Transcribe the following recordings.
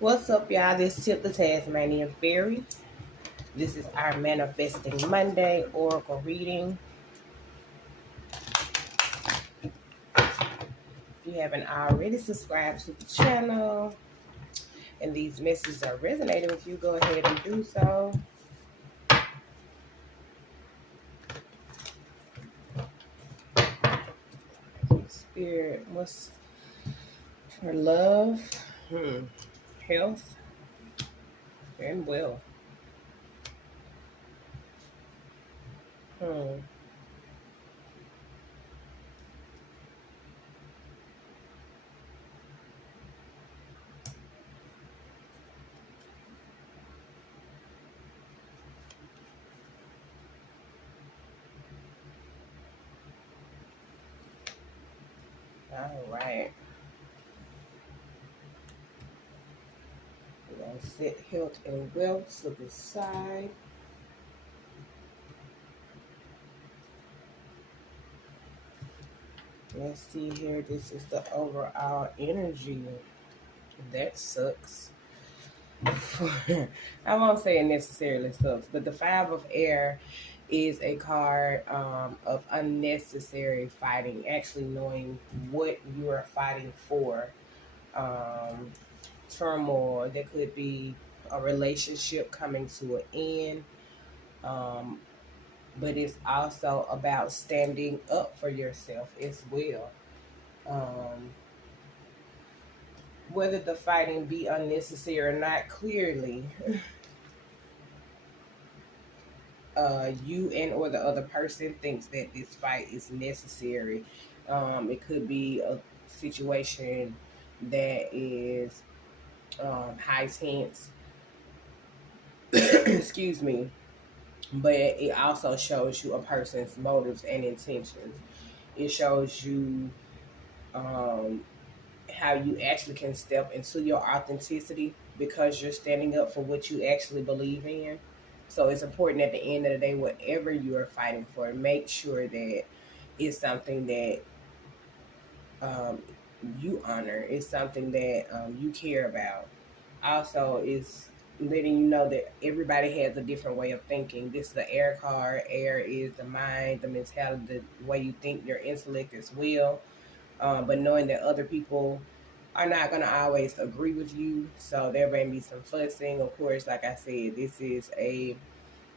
What's up, y'all? This is Tip the Tasmanian Fairy. This is our Manifesting Monday Oracle reading. If you haven't already subscribed to the channel and these messages are resonating with you, go ahead and do so. Spirit, what's for love, health, and wealth? Hmm. All right. We're going to set health and wealth to the side. Let's see here. This is the overall energy. That sucks. I won't say it necessarily sucks, but the Five of Air is a card of unnecessary fighting, actually knowing what you are fighting for. Um, Turmoil, there could be a relationship coming to an end, um, but it's also about standing up for yourself as well. Um, whether the fighting be unnecessary or not, clearly you and or the other person thinks that this fight is necessary. It could be a situation that is high tense, excuse me, but it also shows you a person's motives and intentions. It shows you um, how you actually can step into your authenticity because you're standing up for what you actually believe in. So it's important at the end of the day, whatever you are fighting for, make sure that it's something that um, you honor. It's something that you care about. Also, is letting you know that everybody has a different way of thinking. This is the air card. Air is the mind, the mentality, the way you think, your intellect as well. But knowing that other people are not going to always agree with you, so there may be some fussing. Of course, like I said, this is a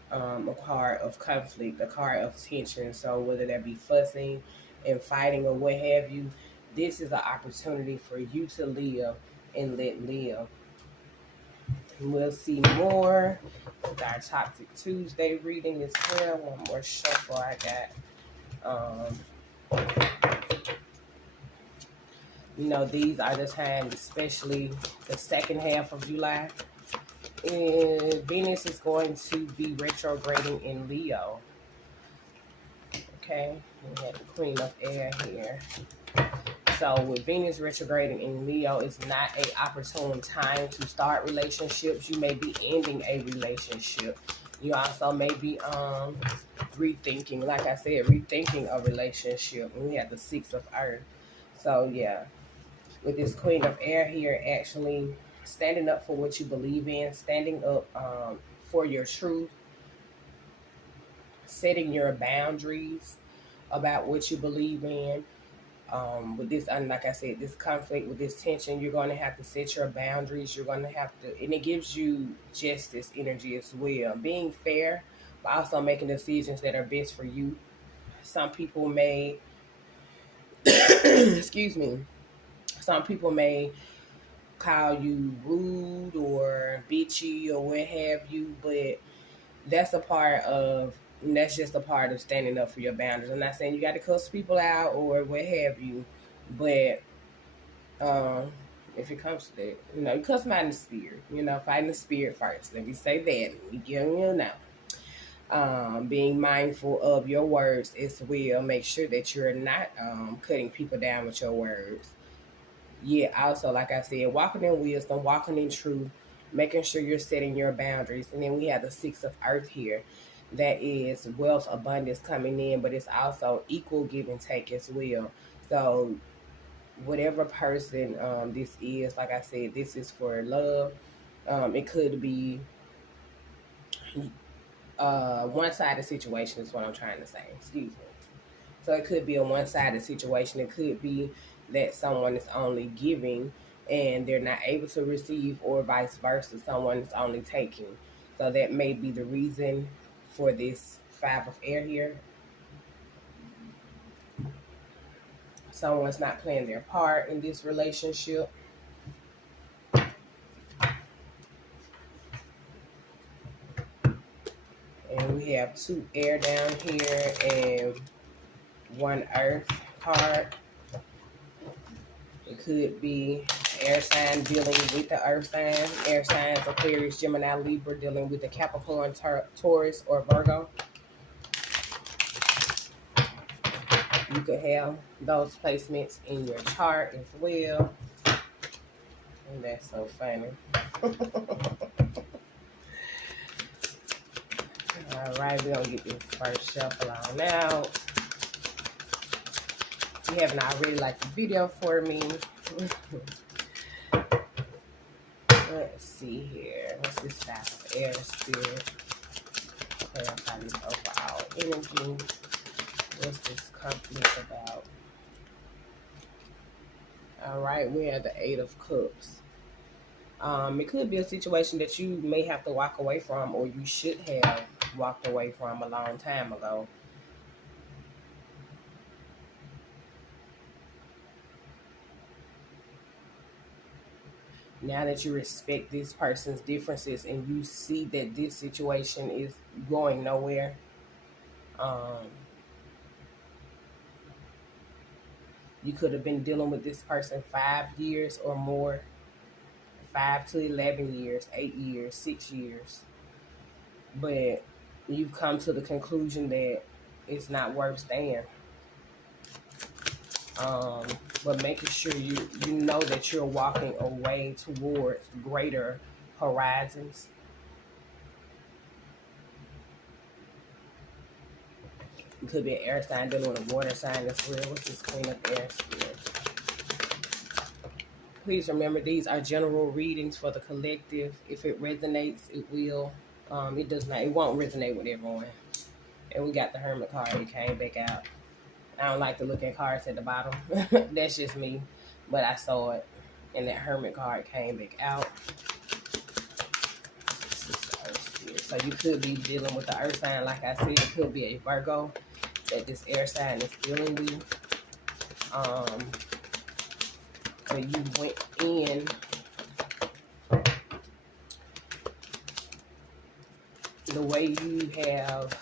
card of conflict, a card of tension. So whether that be fussing and fighting or what have you, this is an opportunity for you to live and let live. We'll see more with our Toxic Tuesday reading as well. One more shuffle I got. These are the times, especially the second half of July. And Venus is going to be retrograding in Leo. Okay, we have the Queen of Air here. So with Venus retrograding in Leo, it's not an opportune time to start relationships. You may be ending a relationship. You also may be rethinking, like I said, rethinking a relationship. And we have the Six of Earth. So yeah, with this Queen of Air here, actually standing up for what you believe in, standing up for your truth, setting your boundaries about what you believe in. With this, like I said, this conflict, with this tension, you're going to have to set your boundaries. You're going to have to, and it gives you justice energy as well. Being fair, but also making decisions that are best for you. Some people may, excuse me, some people may call you rude or bitchy or what have you, but that's a part of, and that's just a part of standing up for your boundaries. I'm not saying you got to cuss people out or what have you, but um, if it comes to that, you cuss them out in the spirit, fighting the spirit first. Let me say that. Let me give you now. Being mindful of your words as well. Make sure that you're not cutting people down with your words. Yeah, also, like I said, walking in wisdom, walking in truth, making sure you're setting your boundaries. And then we have the Six of Earth here. That is wealth, abundance coming in, but it's also equal give and take as well. So whatever person this is, like I said, this is for love. It could be one-sided situation is what I'm trying to say. Excuse me. So it could be a one-sided situation. It could be that someone is only giving and they're not able to receive, or vice versa. Someone is only taking. So that may be the reason for this Five of Air here. Someone's not playing their part in this relationship. And we have 2 air down here and 1 earth card. It could be air sign dealing with the earth sign. Air signs Aquarius, Gemini, Libra dealing with the Capricorn, Taurus, or Virgo. You could have those placements in your chart as well. And that's so funny. All right, we're going to get this first shuffle on out. If you haven't already liked the video for me, let's see here. What's this Five of Air Spirit? Clarify this overall energy. What's this conflict about? All right, we have the 8 of Cups. It could be a situation that you may have to walk away from, or you should have walked away from a long time ago. Now that you respect this person's differences and you see that this situation is going nowhere, you could have been dealing with this person 5 years or more, 5 to 11 years, 8 years, 6 years. But you've come to the conclusion that it's not worth staying. But making sure you know that you're walking away towards greater horizons. It could be an air sign dealing with a water sign as well. What's this Queen of Air Spirit? Please remember, these are general readings for the collective. If it resonates, it will. It does not. It won't resonate with everyone. And we got the Hermit card. It came back out. I don't like to look at cards at the bottom. That's just me. But I saw it. And that Hermit card came back out. So you could be dealing with the earth sign. Like I said, it could be a Virgo that this air sign is dealing with. So you went in the way you have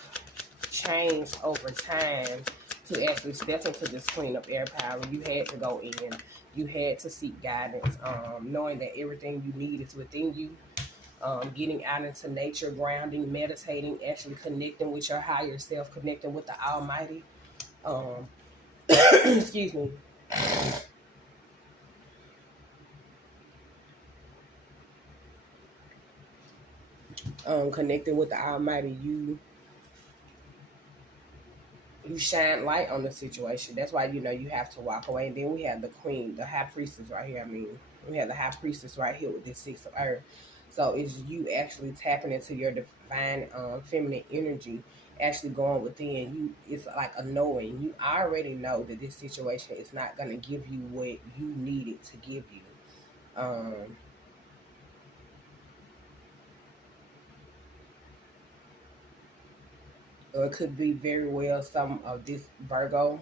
changed over time to actually step into this Queen of Air power. You had to go in. You had to seek guidance, knowing that everything you need is within you. Getting out into nature, grounding, meditating, actually connecting with your higher self, connecting with the Almighty. Excuse me. Connecting with the Almighty, you shine light on the situation. That's why you have to walk away. And then we have the Queen, the High Priestess right here. We have the High Priestess right here with this 6 of Earth. So it's you actually tapping into your divine feminine energy, actually going within. It's like a knowing. You already know that this situation is not going to give you what you need it to give you. Or it could be very well some of this Virgo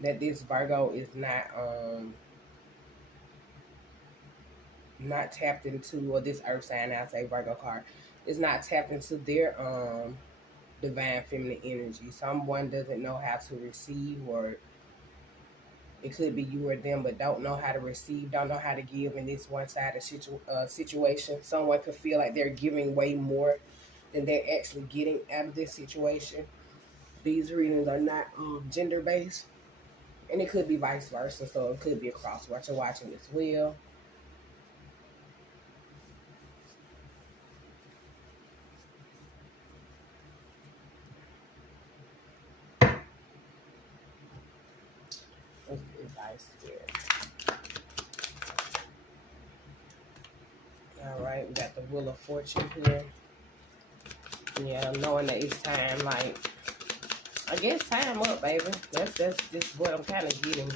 that this Virgo is not tapped into, or this earth sign, I say Virgo card, is not tapped into their divine feminine energy. Someone doesn't know how to receive, or it could be you or them, but don't know how to receive, don't know how to give in this one-sided situation. Someone could feel like they're giving way more than they're actually getting out of this situation. These readings are not gender-based, and it could be vice versa, so it could be a cross-watch you're watching as well. advice here. All right, we got the Wheel of Fortune here. Yeah, knowing that it's time, like, I guess time up, baby. That's just what I'm kind of getting.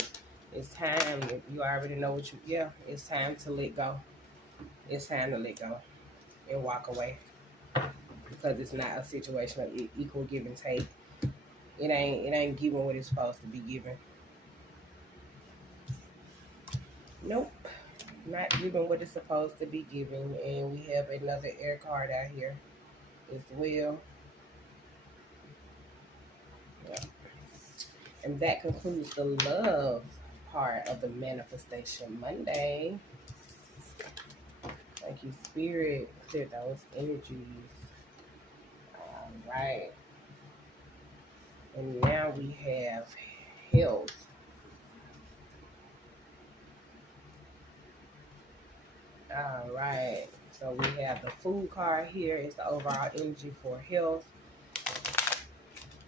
It's time. You already know what you, yeah, it's time to let go. It's time to let go and walk away. Because it's not a situation of equal give and take. It ain't giving what it's supposed to be given. Nope. Not giving what it's supposed to be given. And we have another air card out here as well. Yeah. And that concludes the love part of the Manifestation Monday. Thank you, Spirit. Clear those energies. All right. And now we have health. All right. So we have the Fool card here. It's the overall energy for health.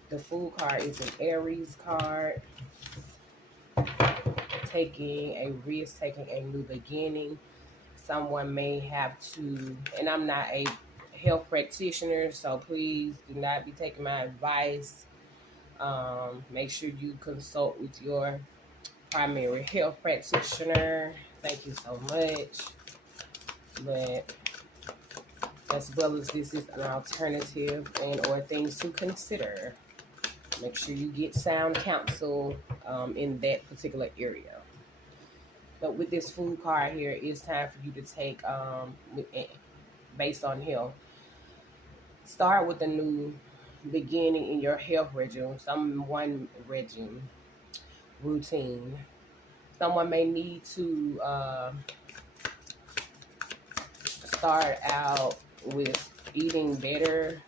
The Fool card is an Aries card. Taking a risk, taking a new beginning. Someone may have to, and I'm not a health practitioner, so please do not be taking my advice. Make sure you consult with your primary health practitioner. Thank you so much. But as well as this is an alternative and or things to consider. Make sure you get sound counsel in that particular area. But with this Fool card here, it's time for you to take, based on health, start with a new beginning in your health regime, routine. Someone may need to start out with eating better,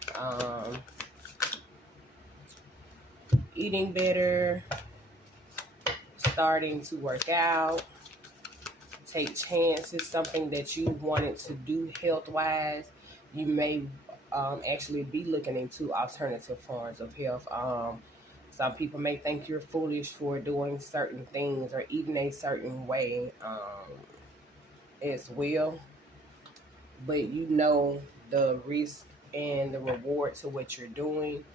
starting to work out, take chances, something that you wanted to do health-wise. You may actually be looking into alternative forms of health. Some people may think you're foolish for doing certain things or eating a certain way as well. But you know the risk and the reward to what you're doing.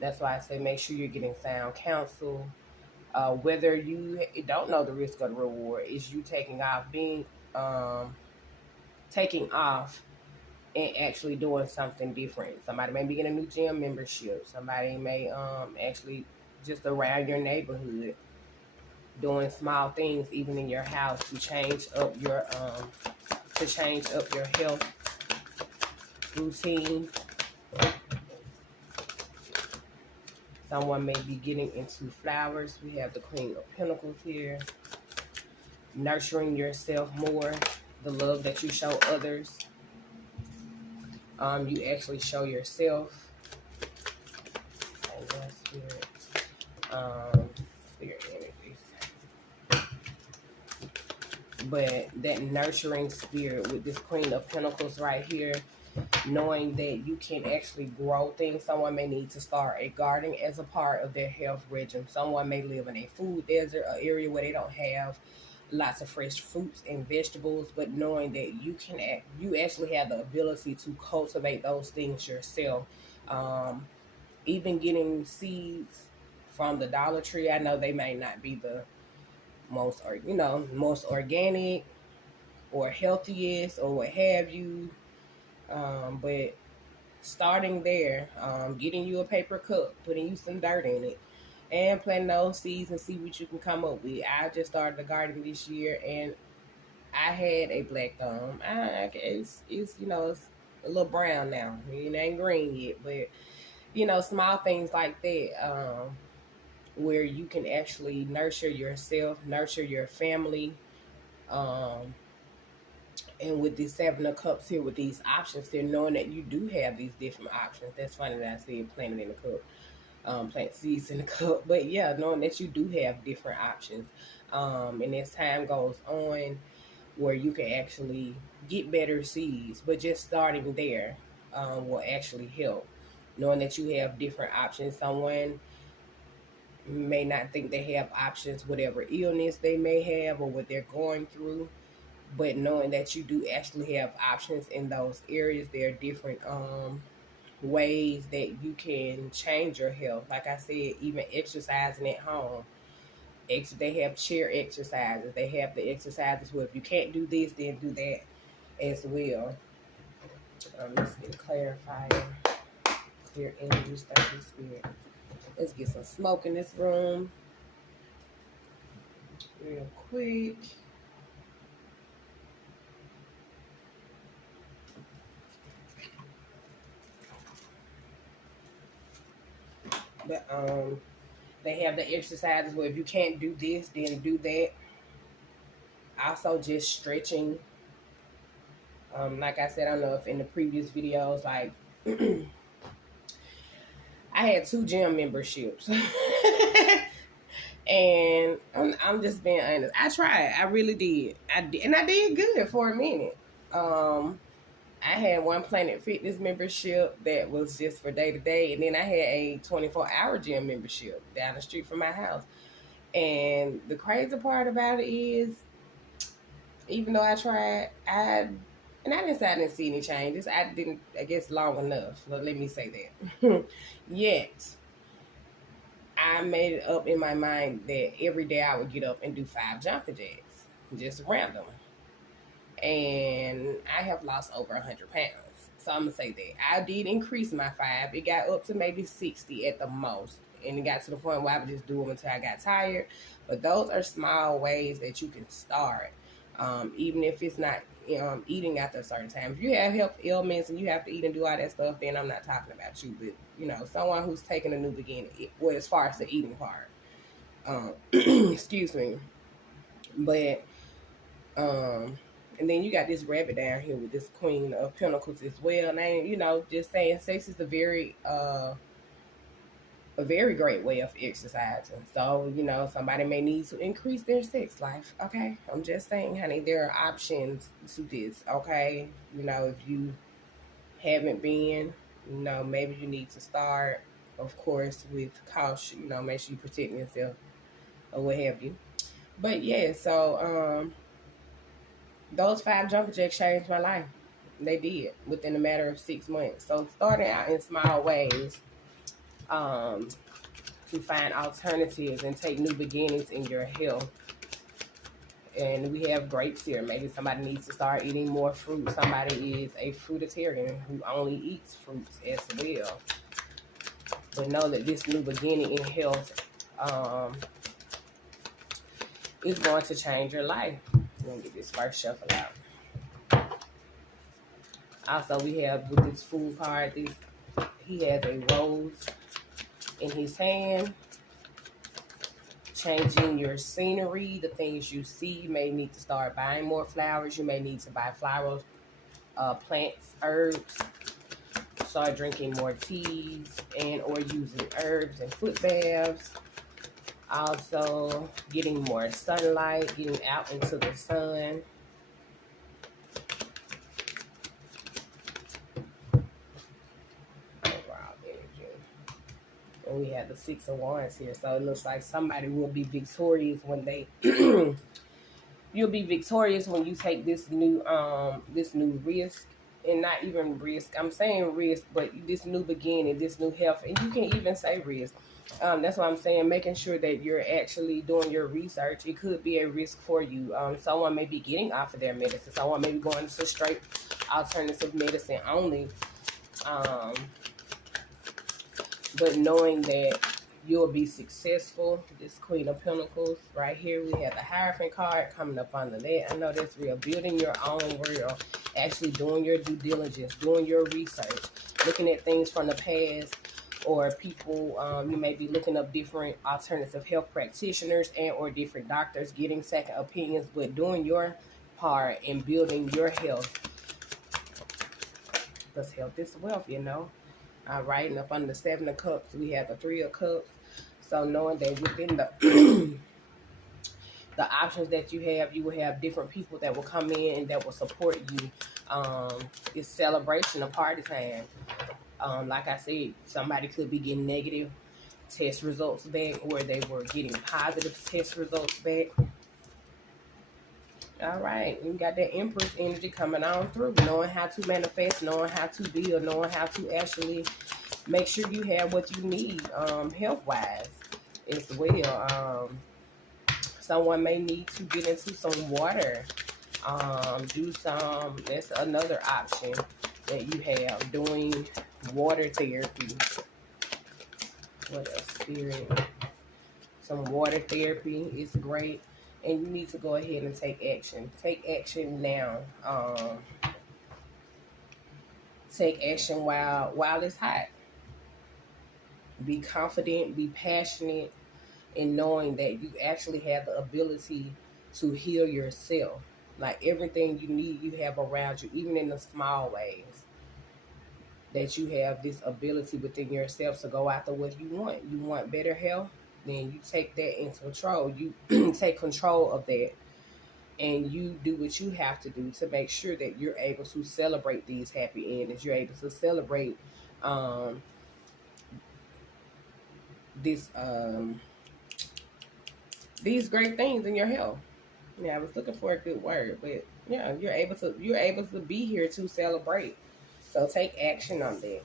That's why I say make sure you're getting sound counsel. Whether you don't know the risk or the reward, is you taking off and actually doing something different. Somebody may be getting a new gym membership. Somebody may actually just around your neighborhood doing small things, even in your house, to change up your health routine. Someone may be getting into flowers. We have the Queen of Pentacles here. Nurturing yourself more. The love that you show others. You actually show yourself. Spirit. Spirit energies. But that nurturing spirit with this Queen of Pentacles right here, knowing that you can actually grow things. Someone may need to start a garden as a part of their health regime. Someone may live in a food desert, an area where they don't have lots of fresh fruits and vegetables, but knowing that you actually have the ability to cultivate those things yourself. Even getting seeds from the Dollar Tree, I know they may not be the most organic or healthiest or what have you, but starting there, getting you a paper cup, putting you some dirt in it, and planting those seeds and see what you can come up with. I just started a garden this year, and I had a black thumb. It's it's a little brown now. It ain't green yet, but small things like that, where you can actually nurture yourself, nurture your family, and with this Seven of Cups here, with these options here, knowing that you do have these different options. That's funny that I said planting in the cup, plant seeds in the cup. But yeah, knowing that you do have different options. And as time goes on, where you can actually get better seeds, but just starting there will actually help. Knowing that you have different options. Someone may not think they have options, whatever illness they may have or what they're going through. But knowing that you do actually have options in those areas, there are different ways that you can change your health. Like I said, even exercising at home. They have chair exercises. They have the exercises where if you can't do this, then do that as well. Let's get a clarifier. Clear energy, Holy Spirit. Let's get some smoke in this room real quick. But they have the exercises where if you can't do this, then do that. Also, just stretching. Like I said, I don't know if in the previous videos, like I had 2 gym memberships. And I'm just being honest. I tried. I really did. And I did good for a minute. I had one Planet Fitness membership that was just for day to day, and then I had a 24-hour gym membership down the street from my house. And the crazy part about it is, even though I tried, I didn't see any changes. I guess, long enough. Let me say that. Yet, I made it up in my mind that every day I would get up and do 5 jumping jacks, just random. And I have lost over 100 pounds. So I'm going to say that. I did increase my 5. It got up to maybe 60 at the most. And it got to the point where I would just do them until I got tired. But those are small ways that you can start. Even if it's not eating after a certain time. If you have health ailments and you have to eat and do all that stuff, then I'm not talking about you. But, someone who's taking a new beginning, well, as far as the eating part. Excuse me. But, and then you got this rabbit down here with this Queen of Pentacles as well. And, just saying sex is a very great way of exercising. So, somebody may need to increase their sex life. Okay. I'm just saying, honey, there are options to this. Okay. If you haven't been, maybe you need to start, of course, with caution, make sure you protect yourself or what have you. But yeah, so, those 5 jumping jacks changed my life. They did within a matter of 6 months. So starting out in small ways, to find alternatives and take new beginnings in your health. And we have grapes here. Maybe somebody needs to start eating more fruit. Somebody is a fruitarian who only eats fruits as well. But know that this new beginning in health is going to change your life. I'm going to get this first shuffle out. Also, we have with this Fool card, he has a rose in his hand. Changing your scenery, the things you see. You may need to start buying more flowers. You may need to buy flowers, plants, herbs. Start drinking more teas and or using herbs and foot baths. Also, getting more sunlight, getting out into the sun. Overall energy. And we have the 6 of Wands here. So it looks like somebody will be victorious when they... You'll be victorious when you take this new risk. And not even risk. I'm saying risk, but this new beginning, this new health. And you can even say risk. That's what I'm saying, making sure that you're actually doing your research. It could be a risk for you. Someone may be getting off of their medicine. Someone may be going to straight alternative medicine only. But knowing that you'll be successful. This Queen of Pentacles right here. We have the Hierophant card coming up under that. I know that's real. Building your own world. Actually doing your due diligence. Doing your research. Looking at things from the past. Or people, you may be looking up different alternative health practitioners and or different doctors, getting second opinions, but doing your part in building your health. Because health is wealth, All right, and up under the 7 of Cups, we have the 3 of Cups. So knowing that within the the options that you will have different people that will come in and that will support you. It's celebration, a party time. Like I said, somebody could be getting negative test results back, or they were getting positive test results back. All right, you got that Empress energy coming on through, knowing how to manifest, knowing how to build, knowing how to actually make sure you have what you need health-wise as well. Someone may need to get into some water. Do some, that's another option that you have, doing water therapy. What else? Spirit. Some water therapy is great. And you need to go ahead and take action. Take action now. Take action while it's hot. Be confident, be passionate, in knowing that you actually have the ability to heal yourself. Like everything you need, you have around you, even in the small ways. That you have this ability within yourself to go after what you want. You want better health, then you take that into control. You take control of that, and you do what you have to do to make sure that you're able to celebrate these happy endings. You're able to celebrate these great things in your health. Yeah, I was looking for a good word, but yeah, you're able to be here to celebrate. So take action on that.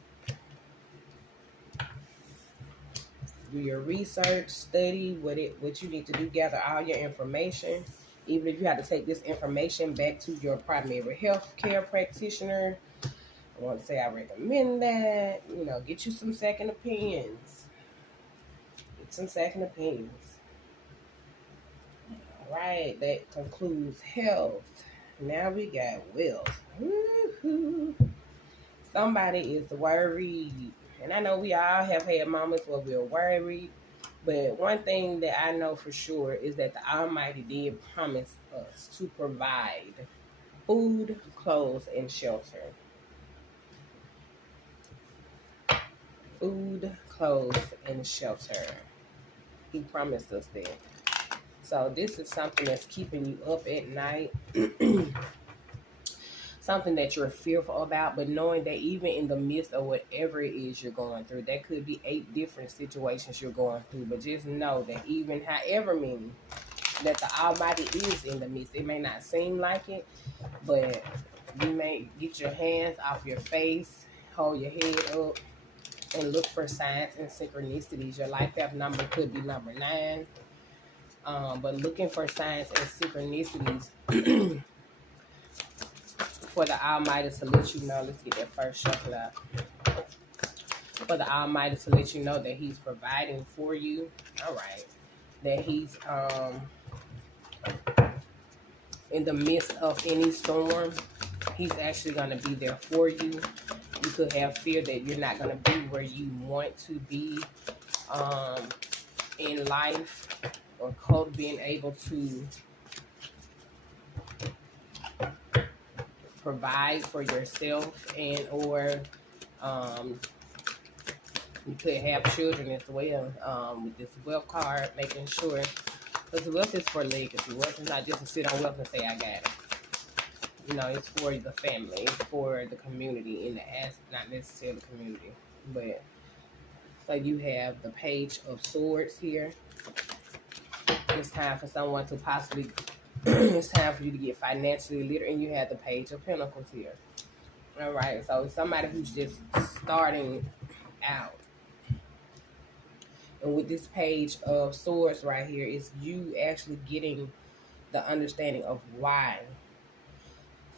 Do your research, study what you need to do, gather all your information. Even if you have to take this information back to your primary health care practitioner, I want to say I recommend that. Get you some second opinions. Get some second opinions. All right, that concludes health. Now we got wealth. Woo-hoo. Somebody is worried. And I know we all have had moments where we're worried. But one thing that I know for sure is that the Almighty did promise us to provide food, clothes, and shelter. Food, clothes, and shelter. He promised us that. So this is something that's keeping you up at night. Something that you're fearful about, but knowing that even in the midst of whatever it is you're going through, that could be 8 different situations you're going through, but just know that even however many, that the Almighty is in the midst. It may not seem like it, but you may get your hands off your face, hold your head up, and look for signs and synchronicities. Your life path number could be number 9, but looking for signs and synchronicities for the Almighty to let you know. Let's get that first shuffle out. For the Almighty to let you know that He's providing for you. All right. That He's in the midst of any storm, He's actually going to be there for you. You could have fear that you're not going to be where you want to be in life, or being able to provide for yourself, and or you could have children as well with this wealth card, making sure, because wealth is for legacy. Wealth is not just to sit on wealth and say I got it. It's for the family, it's for the community, in the not necessarily the community, but so you have the Page of Swords here. It's time for someone to possibly it's time for you to get financially literate, and you have the Page of Pentacles here. All right, so it's somebody who's just starting out. And with this Page of Swords right here, it's you actually getting the understanding of why.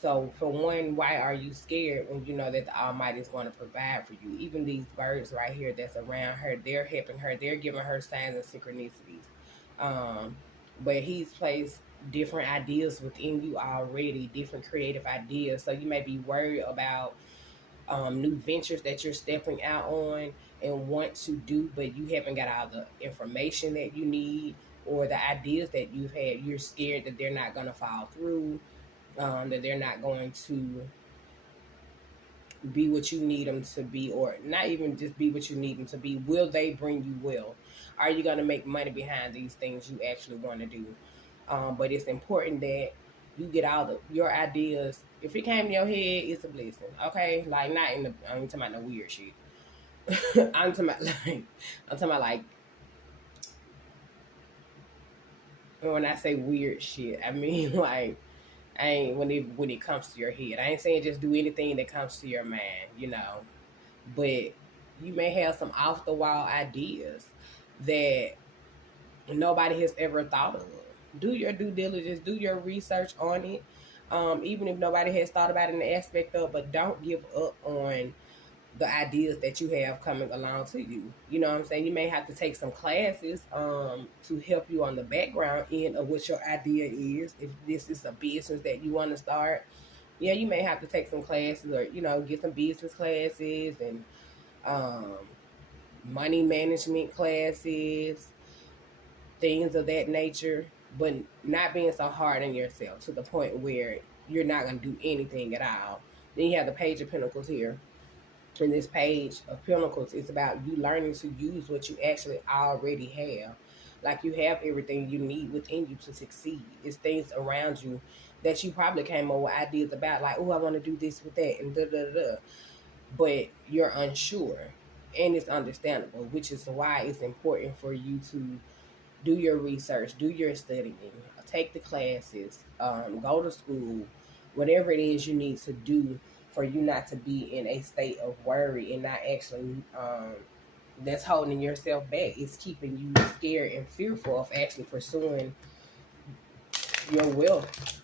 So for one, why are you scared when you know that the Almighty is going to provide for you? Even these birds right here that's around her, they're helping her. They're giving her signs and synchronicities. But He's placed different ideas within you already, different creative ideas. So you may be worried about new ventures that you're stepping out on and want to do, but you haven't got all the information that you need, or the ideas that you've had. You're scared that they're not going to fall through, that they're not going to be what you need them to be, or not even just be what you need them to be. Will they bring you wealth? Are you going to make money behind these things you actually want to do? But it's important that you get all your ideas. If it came in your head, it's a blessing. Okay? Like, not in the, I ain't talking about no weird shit. I'm talking about like when I say weird shit, I mean like I ain't when it comes to your head. I ain't saying just do anything that comes to your mind, but you may have some off the wall ideas that nobody has ever thought of. Do your due diligence, do your research on it. Even if nobody has thought about it in the aspect of, but don't give up on the ideas that you have coming along to you. You know what I'm saying? You may have to take some classes to help you on the background end of what your idea is. If this is a business that you want to start, yeah, you may have to take some classes or, get some business classes and um, money management classes, things of that nature, but not being so hard on yourself to the point where you're not going to do anything at all. Then you have the Page of Pentacles here. And this Page of Pentacles is about you learning to use what you actually already have. Like you have everything you need within you to succeed. It's things around you that you probably came up with ideas about, like, oh, I want to do this with that, and da da da. But you're unsure, and it's understandable, which is why it's important for you to do your research, do your studying, take the classes, go to school, whatever it is you need to do for you not to be in a state of worry and not actually that's holding yourself back. It's keeping you scared and fearful of actually pursuing your wealth.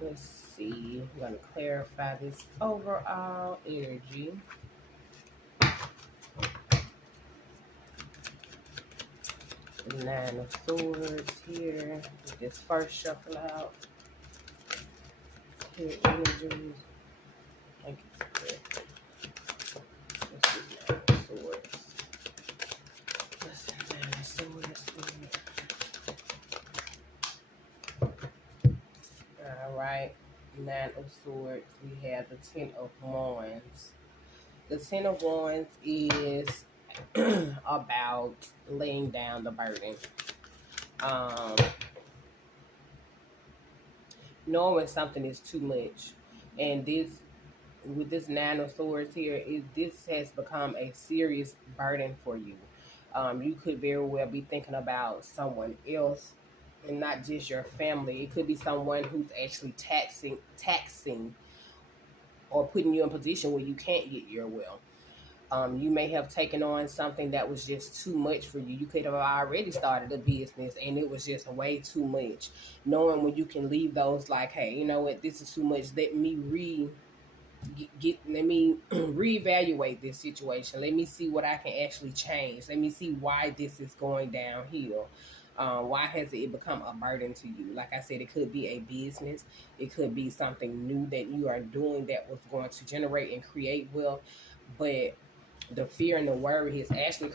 Let's see. I'm going to clarify this overall energy. Nine of Swords here. This first shuffle out. Here, energies. Thank you for that. This is Nine of Swords. This is Nine of Swords. Alright. Nine of Swords. We have the Ten of Wands. The Ten of Wands is about laying down the burden. Knowing something is too much. And with this Nine of Swords here, this has become a serious burden for you. You could very well be thinking about someone else and not just your family. It could be someone who's actually taxing or putting you in a position where you can't get your will. You may have taken on something that was just too much for you. You could have already started a business and it was just way too much. Knowing when you can leave those like, hey, you know what, this is too much. Let me reevaluate this situation. Let me see what I can actually change. Let me see why this is going downhill. Why has it become a burden to you? Like I said, it could be a business. It could be something new that you are doing that was going to generate and create wealth. But the fear and the worry has actually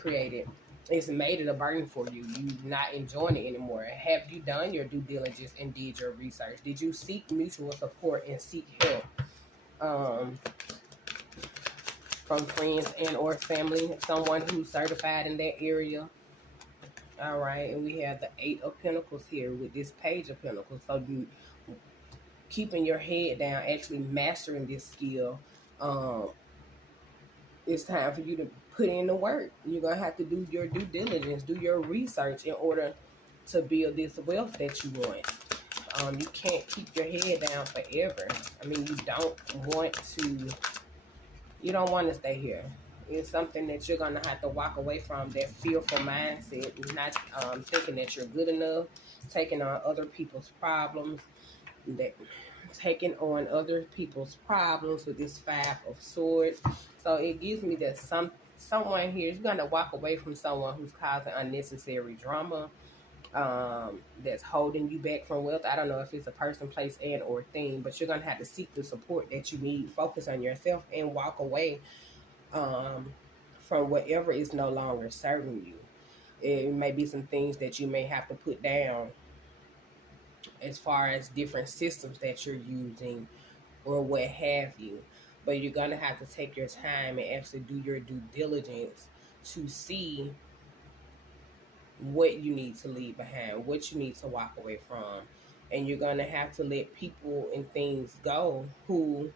it's made it a burden for you. You're not enjoying it anymore. Have you done your due diligence and did your research? Did you seek mutual support and seek help from friends and or family, someone who's certified in that area? All right, and we have the Eight of Pentacles here with this Page of Pentacles. So you keeping your head down, actually mastering this skill. It's time for you to put in the work. You're going to have to do your due diligence, do your research in order to build this wealth that you want. You can't keep your head down forever. I mean, you don't want to stay here. It's something that you're going to have to walk away from, that fearful mindset, not thinking that you're good enough, taking on other people's problems, taking on other people's problems with this Five of Swords. So it gives me that someone here is going to walk away from someone who's causing unnecessary drama, that's holding you back from wealth. I don't know if it's a person, place, and or thing, but you're going to have to seek the support that you need, focus on yourself, and walk away from whatever is no longer serving you. It may be some things that you may have to put down as far as different systems that you're using or what have you. But you're going to have to take your time and actually do your due diligence to see what you need to leave behind, what you need to walk away from. And you're going to have to let people and things go who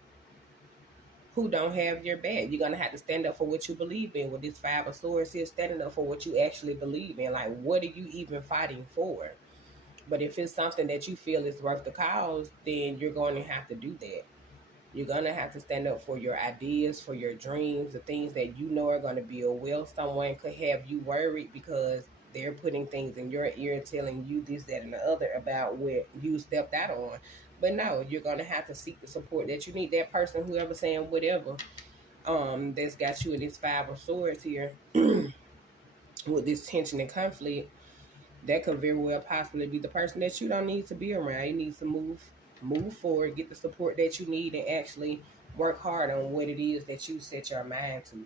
who don't have your back. You're gonna have to stand up for what you believe in. With this Five of Swords here, standing up for what you actually believe in. Like, what are you even fighting for? But if it's something that you feel is worth the cause, then you're going to have to do that. You're going to have to stand up for your ideas, for your dreams, the things that you know are going to build wealth. Someone could have you worried because they're putting things in your ear, telling you this, that, and the other about what you stepped out on. But no, you're going to have to seek the support that you need. That person, whoever saying whatever, that's got you in this Five of Swords here with this tension and conflict, that could very well possibly be the person that you don't need to be around. You need to move forward, get the support that you need, and actually work hard on what it is that you set your mind to.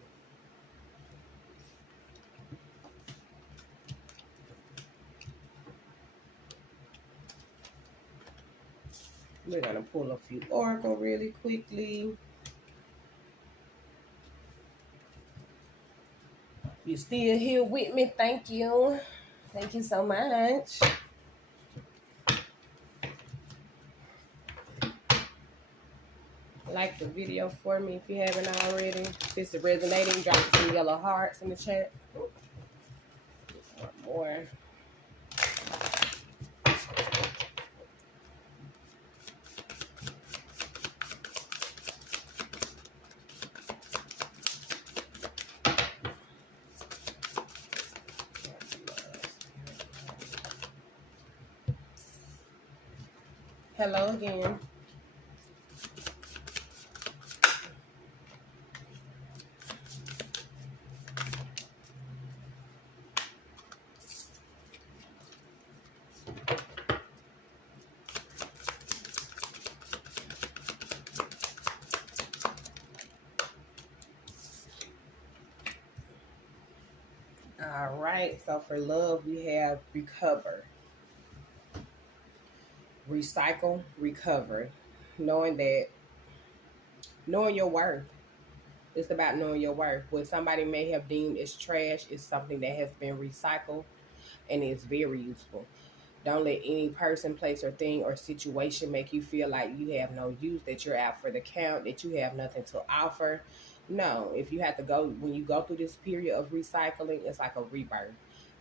We're gonna pull a few oracle really quickly. If you're still here with me, thank you. Thank you so much. Like the video for me if you haven't already. If it's resonating, drop some yellow hearts in the chat. One more. Hello again. All right, so for love, we have recover, recycle, recover. Knowing your worth. It's about knowing your worth. What somebody may have deemed as trash is something that has been recycled and is very useful. Don't let any person, place, or thing or situation make you feel like you have no use, that you're out for the count, that you have nothing to offer. No, if you have to go, when you go through this period of recycling, it's like a rebirth.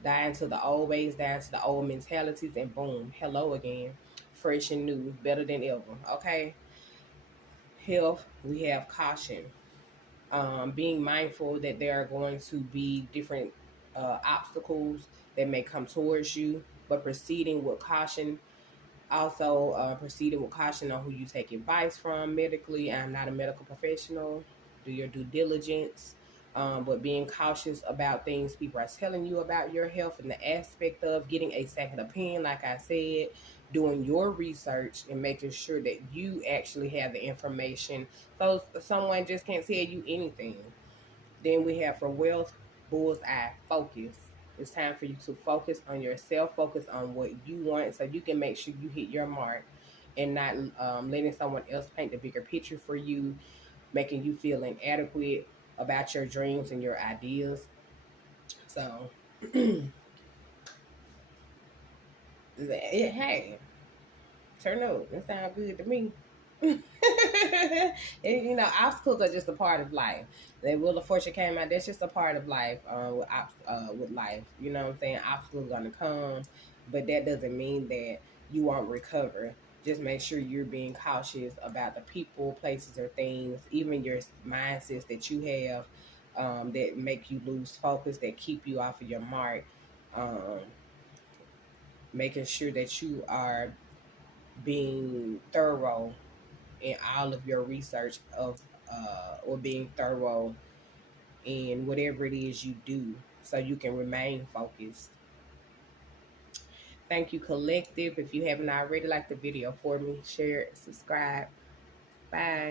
Dying to the old ways, dying to the old mentalities, and boom, hello again. Fresh and new, better than ever. Okay? Health, we have caution. Being mindful that there are going to be different obstacles that may come towards you, but proceeding with caution. Also, proceeding with caution on who you take advice from medically. I'm not a medical professional. Do your due diligence. But being cautious about things people are telling you about your health, and the aspect of getting a second opinion, like I said, doing your research and making sure that you actually have the information, so someone just can't tell you anything. Then we have for wealth, bullseye, focus. It's time for you to focus on yourself, focus on what you want, so you can make sure you hit your mark, and not letting someone else paint the bigger picture for you, making you feel inadequate about your dreams and your ideas. So, hey, turn up. That sounds good to me. And, obstacles are just a part of life. The Wheel of Fortune came out. That's just a part of life. With life, you know what I'm saying. Obstacles are gonna come, but that doesn't mean that you won't recover. Just make sure you're being cautious about the people, places, or things, even your mindsets that you have, that make you lose focus, that keep you off of your mark. Um, Making sure that you are being thorough in all of your research of or being thorough in whatever it is you do, so you can remain focused. Thank you, collective. If you haven't already, like the video for me, share it, subscribe. Bye.